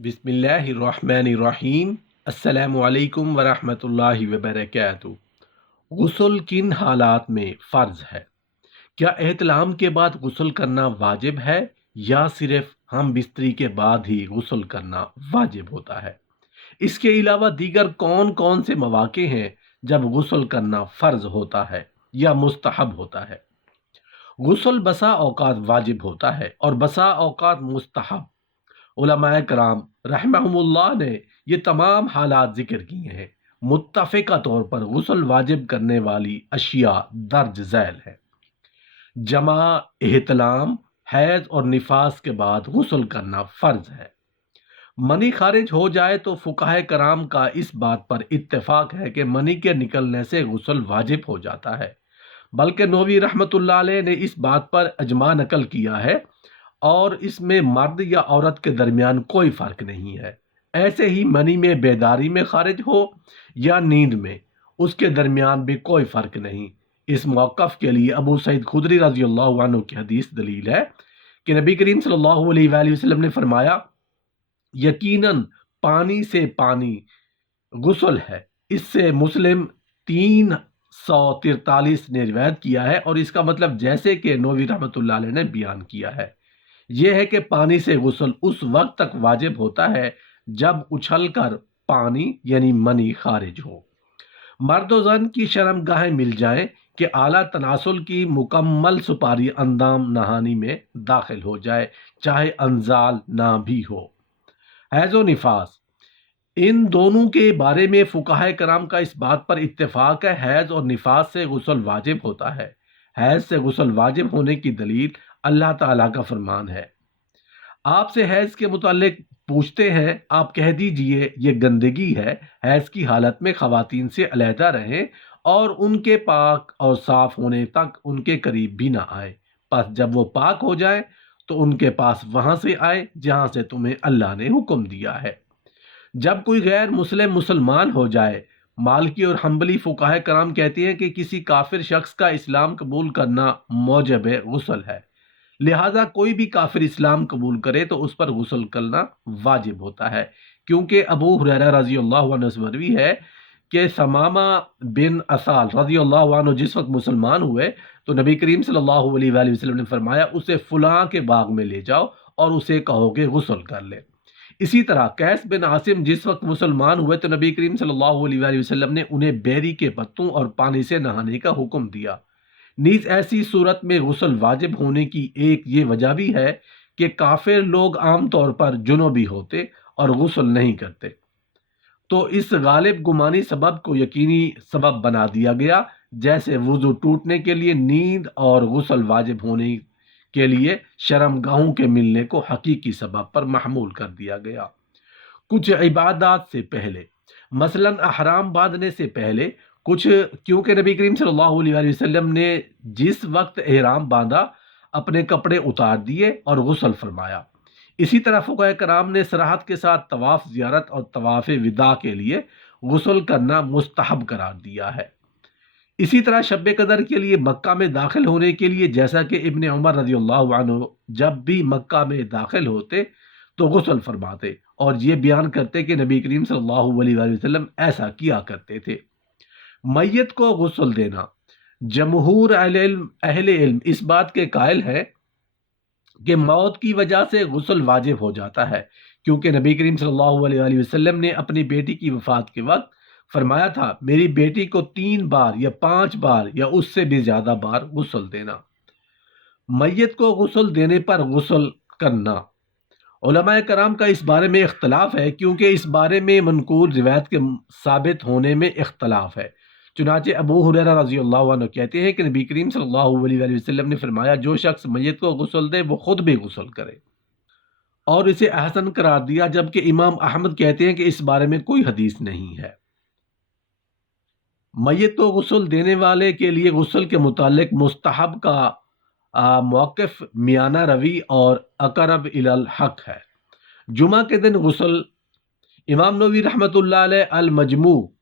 बिस्मिल्लाहिर्रहमानिर्रहीम। अस्सलामु अलैकुम वरहमतुल्लाहि वबरकातुहू। गुस्ल किन हालात में फ़र्ज़ है? क्या एहतलाम के बाद गुस्ल करना वाजिब है या सिर्फ हम बिस्तरी के बाद ही गुस्ल करना वाजिब होता है? इसके अलावा दीगर कौन कौन से मौक़े हैं जब गुस्ल करना फ़र्ज़ होता है या मुस्तहब होता है? गुस्ल बसा औक़ात वाजिब होता है और बसा औक़ात मुस्तहब। उलमाए कराम रहमहुमुल्लाह ने ये तमाम हालात जिक्र किए हैं। मुत्तफ़िका तौर पर गुस्ल वाजिब करने वाली अशिया दर्ज झैल है। जमा, एहतलाम, हैज़ और निफास के बाद गुस्ल करना फ़र्ज़ है। मनी खारिज हो जाए तो फुक़हाए कराम का इस बात पर इत्तेफाक है कि मनी के निकलने से गुस्ल वाजिब हो जाता है। बल्कि नौवी रहमतुल्लाह अलैह ने इस बात पर अजमा नकल किया है और इसमें मर्द या औरत के दरमियान कोई फ़र्क नहीं है। ऐसे ही मनी में बेदारी में खारिज हो या नींद में, उसके दरमियान भी कोई फ़र्क नहीं। इस मौक़िफ़ के लिए अबू सईद खुदरी रज़ियल्लाहु अन्हु की हदीस दलील है कि नबी करीम सल्लल्लाहु अलैहि वसल्लम ने फरमाया, यकीनन पानी से पानी गुस्ल है। इससे मुस्लिम 343 ने रिवायत किया है और इसका मतलब जैसे कि नौवी रहमतुल्लाह अलैह ने बयान किया है, यह है कि पानी से गुस्ल उस वक्त तक वाजिब होता है जब उछल कर पानी यानी मनी खारिज हो। मर्द व ज़न की शर्मगाहें मिल जाएं कि आला तनासुल की मुकम्मल सुपारी अंदाम नहानी में दाखिल हो जाए, चाहे अंजाल ना भी हो। हैज़ व निफास, इन दोनों के बारे में फुक़हाए कराम का इस बात पर इत्तेफाक है, हैज़ और निफास से गुस्ल वाजिब होता है। हैज़ से गुस्ल वाजिब होने की दलील अल्लाह ताला का फरमान है। आपसे हैज़ के मुतालिक पूछते हैं, आप कह दीजिए ये गंदगी है। हैज़ की हालत में ख़वातीन से अलहदा रहें और उनके पाक और साफ होने तक उनके करीब भी ना आए। बस जब वो पाक हो जाए तो उनके पास वहां से आए जहां से तुम्हें अल्लाह ने हुक्म दिया है। जब कोई गैर मुस्लिम मुसलमान हो जाए, मालकी और हम्बली फुक़हाए कराम कहते हैं कि किसी काफिर शख्स का इस्लाम कबूल करना मौजब गुस्ल है। लिहाजा कोई भी काफिर इस्लाम कबूल करे तो उस पर गुस्ल करना वाजिब होता है, क्योंकि अबू हुरैरा रज़ियल्लाहु अन्हु से मरवी है कि समामा बिन असाल रज़ियल्लाहु अन्हु जिस वक्त मुसलमान हुए तो नबी करीम सल्लल्लाहु अलैहि वसल्लम ने फरमाया, उसे फुलां के बाग में ले जाओ और उसे कहो कि गुस्ल कर ले। इसी तरह कैस बिन आसिम जिस वक्त मुसलमान हुए तो नबी करीम सल्लल्लाहु अलैहि वसल्लम ने उन्हें बेरी के पत्तों और पानी से नहाने का हुक्म दिया। नीज ऐसी सूरत में गुस्ल वाजिब होने की एक ये वजह भी है कि काफिर लोग आमतौर पर जुनूबी होते और गुस्ल नहीं करते, तो इस गालिब गुमानी सबब को यकीनी सबब बना दिया गया, जैसे वुजू टूटने के लिए नींद और गुस्ल वाजिब होने के लिए शर्मगाहों के मिलने को हकीकी सबब पर महमूल कर दिया गया। कुछ इबादत से पहले, मसलन अहराम बांधने से पहले कुछ, क्योंकि नबी करीम सल्लल्लाहु अलैहि वसल्लम ने जिस वक्त एहराम बांधा अपने कपड़े उतार दिए और गुस्ल फरमाया। इसी तरह फुक़हाए कराम ने सराहत के साथ तवाफ ज़ियारत और तवाफ़ विदा के लिए गुस्ल करना मुस्तहब करार दिया है। इसी तरह शब कदर के लिए मक्का में दाखिल होने के लिए, जैसा कि इब्ने उमर रज़ियल्लाहु अन्हु जब भी मक्का में दाखिल होते तो गुस्ल फरमाते और ये बयान करते कि नबी करीम सल्लल्लाहु अलैहि वसल्लम ऐसा किया करते थे। मैयत को गुस्ल देना, जमहूर अहले इल्म इस बात के कायल है कि मौत की वजह से गुस्ल वाजिब हो जाता है, क्योंकि नबी करीम सल्लल्लाहु अलैहि वसल्लम ने अपनी बेटी की वफात के वक्त फरमाया था, मेरी बेटी को 3 बार या 5 बार या उससे भी ज्यादा बार गुस्ल देना। मैयत को गुस्ल देने पर गुस्ल करना, उलमाए कराम का इस बारे में इख्तलाफ है, क्योंकि इस बारे में मनकूल रिवायत के साबित होने में इख्तलाफ है। चुनाचे अबू हुरैरा रज़ियल्लाहु अन्हु कहते हैं कि नबी करीम सल्लल्लाहु अलैहि वसल्लम ने फरमाया, जो शख्स मैयत को गुस्ल दे वो खुद भी गुस्ल करे, और इसे अहसन करार दिया। जबकि इमाम अहमद कहते हैं कि इस बारे में कोई हदीस नहीं है। मैयत को गुस्ल देने वाले के लिए गुस्ल के मुतालिक मुस्तहब का मौक़िफ़ मियाना रवी और अक़रब इलल हक़ है। जुमा के दिन गुस्ल, इमाम नववी रहमतुल्लाह अलैह अल मजमू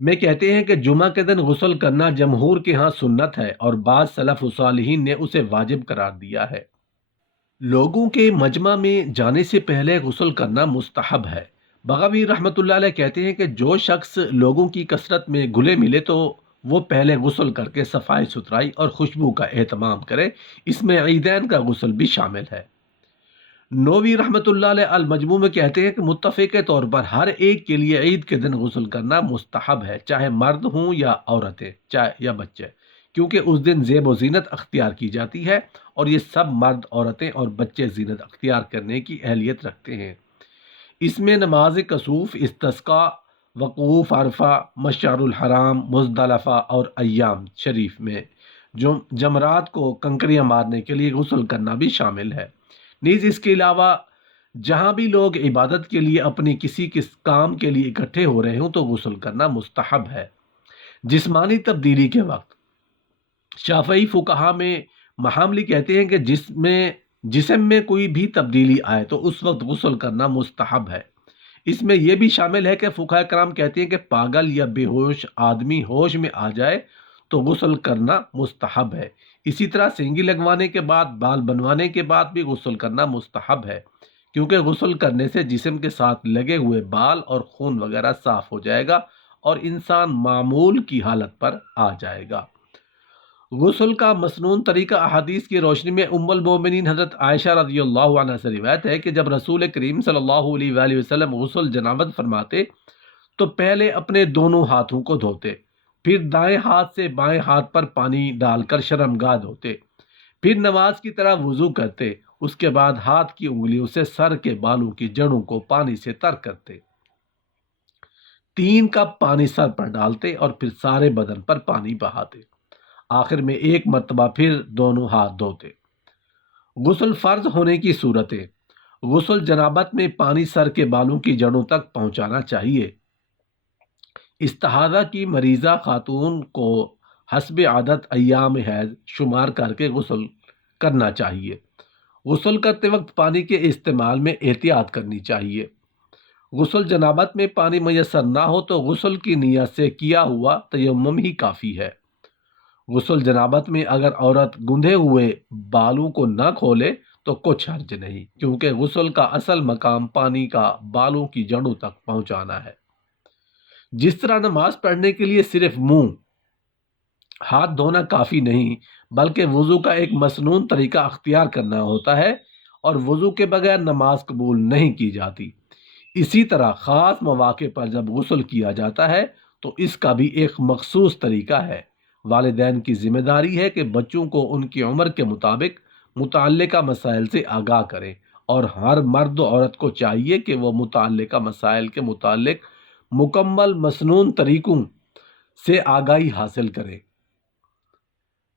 में कहते हैं कि जुमा के दिन गुस्ल करना जमहूर के यहाँ सुन्नत है और बाज़ सलफ़ व सालिहीन ने उसे वाजिब करार दिया है। لوگوں کے مجمع میں جانے سے پہلے غسل کرنا مستحب ہے۔ بغوی رحمۃ اللہ علیہ کہتے ہیں کہ جو شخص لوگوں کی کثرت میں گھلے ملے تو وہ پہلے غسل کر کے صفائی ستھرائی اور خوشبو کا اہتمام کرے۔ اس میں عیدین کا غسل بھی شامل ہے۔ نووی رحمۃ اللہ علیہ المجموع میں کہتے ہیں کہ متفق طور پر ہر ایک کے لیے عید کے دن غسل کرنا مستحب ہے، چاہے مرد ہوں یا عورتیں، چاہے یا بچے، کیونکہ اس دن زیب و زینت اختیار کی جاتی ہے اور یہ سب مرد، عورتیں اور بچے زینت اختیار کرنے کی اہلیت رکھتے ہیں۔ اس میں نماز کسوف، استسقاء، وقوف عرفہ، مشعر الحرام، مزدلفہ اور ایام شریف میں جمرات کو کنکریاں مارنے کے لیے غسل کرنا بھی شامل ہے۔ نیز اس کے علاوہ جہاں بھی لوگ عبادت کے لیے اپنی کسی کام کے لیے اکٹھے ہو رہے ہوں تو غسل کرنا مستحب ہے۔ جسمانی تبدیلی کے وقت شافعی فقہا میں محاملی کہتے ہیں کہ جسم میں کوئی بھی تبدیلی آئے تو اس وقت غسل کرنا مستحب ہے۔ اس میں یہ بھی شامل ہے کہ فقہاء کرام کہتے ہیں کہ پاگل یا بے ہوش آدمی ہوش میں آ جائے تو غسل کرنا مستحب ہے۔ اسی طرح سینگی لگوانے کے بعد، بال بنوانے کے بعد بھی غسل کرنا مستحب ہے، کیونکہ غسل کرنے سے جسم کے ساتھ لگے ہوئے بال اور خون وغیرہ صاف ہو جائے گا اور انسان معمول کی حالت پر آ جائے گا۔ غسل کا مسنون طریقہ احادیث کی روشنی میں ام المومنین حضرت عائشہ رضی اللہ عنہ سے روایت ہے کہ جب رسول کریم صلی اللہ علیہ وآلہ وسلم غسل جنابت فرماتے تو پہلے اپنے دونوں ہاتھوں کو دھوتے، پھر دائیں ہاتھ سے بائیں ہاتھ پر پانی ڈال کر شرمگاہ دھوتے، پھر نماز کی طرح وضو کرتے، اس کے بعد ہاتھ کی انگلیوں سے سر کے بالوں کی جڑوں کو پانی سے تر کرتے، 3 کپ پانی سر پر ڈالتے اور پھر سارے بدن پر پانی بہاتے، آخر میں 1 مرتبہ پھر دونوں ہاتھ دھوتے۔ غسل فرض ہونے کی صورتیں: غسل جنابت میں پانی سر کے بالوں کی جڑوں تک پہنچانا چاہیے۔ استحاضہ کی مریضہ خاتون کو حسب عادت ایام حیض شمار کر کے غسل کرنا چاہیے۔ غسل کرتے وقت پانی کے استعمال میں احتیاط کرنی چاہیے۔ غسل جنابت میں پانی میسر نہ ہو تو غسل کی نیت سے کیا ہوا تیمم ہی کافی ہے۔ غسل جنابت میں اگر عورت گندھے ہوئے بالوں کو نہ کھولے تو کچھ حرج نہیں، کیونکہ غسل کا اصل مقام پانی کا بالوں کی جڑوں تک پہنچانا ہے۔ جس طرح نماز پڑھنے کے لیے صرف منہ، ہاتھ دھونا کافی نہیں، بلکہ وضو کا ایک مسنون طریقہ اختیار کرنا ہوتا ہے اور وضو کے بغیر نماز قبول نہیں کی جاتی، اسی طرح خاص مواقع پر جب غسل کیا جاتا ہے تو اس کا بھی ایک مخصوص طریقہ ہے۔ والدین کی ذمہ داری ہے کہ بچوں کو ان کی عمر کے مطابق متعلقہ مسائل سے آگاہ کریں، اور ہر مرد و عورت کو چاہیے کہ وہ متعلقہ مسائل کے متعلق مکمل مسنون طریقوں سے آگاہی حاصل کریں۔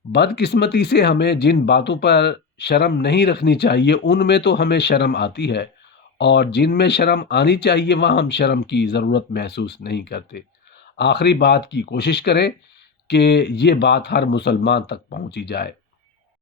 بدقسمتی سے ہمیں جن باتوں پر شرم نہیں رکھنی چاہیے ان میں تو ہمیں شرم آتی ہے، اور جن میں شرم آنی چاہیے وہاں ہم شرم کی ضرورت محسوس نہیں کرتے۔ آخری بات کی کوشش کریں کہ یہ بات ہر مسلمان تک پہنچی جائے۔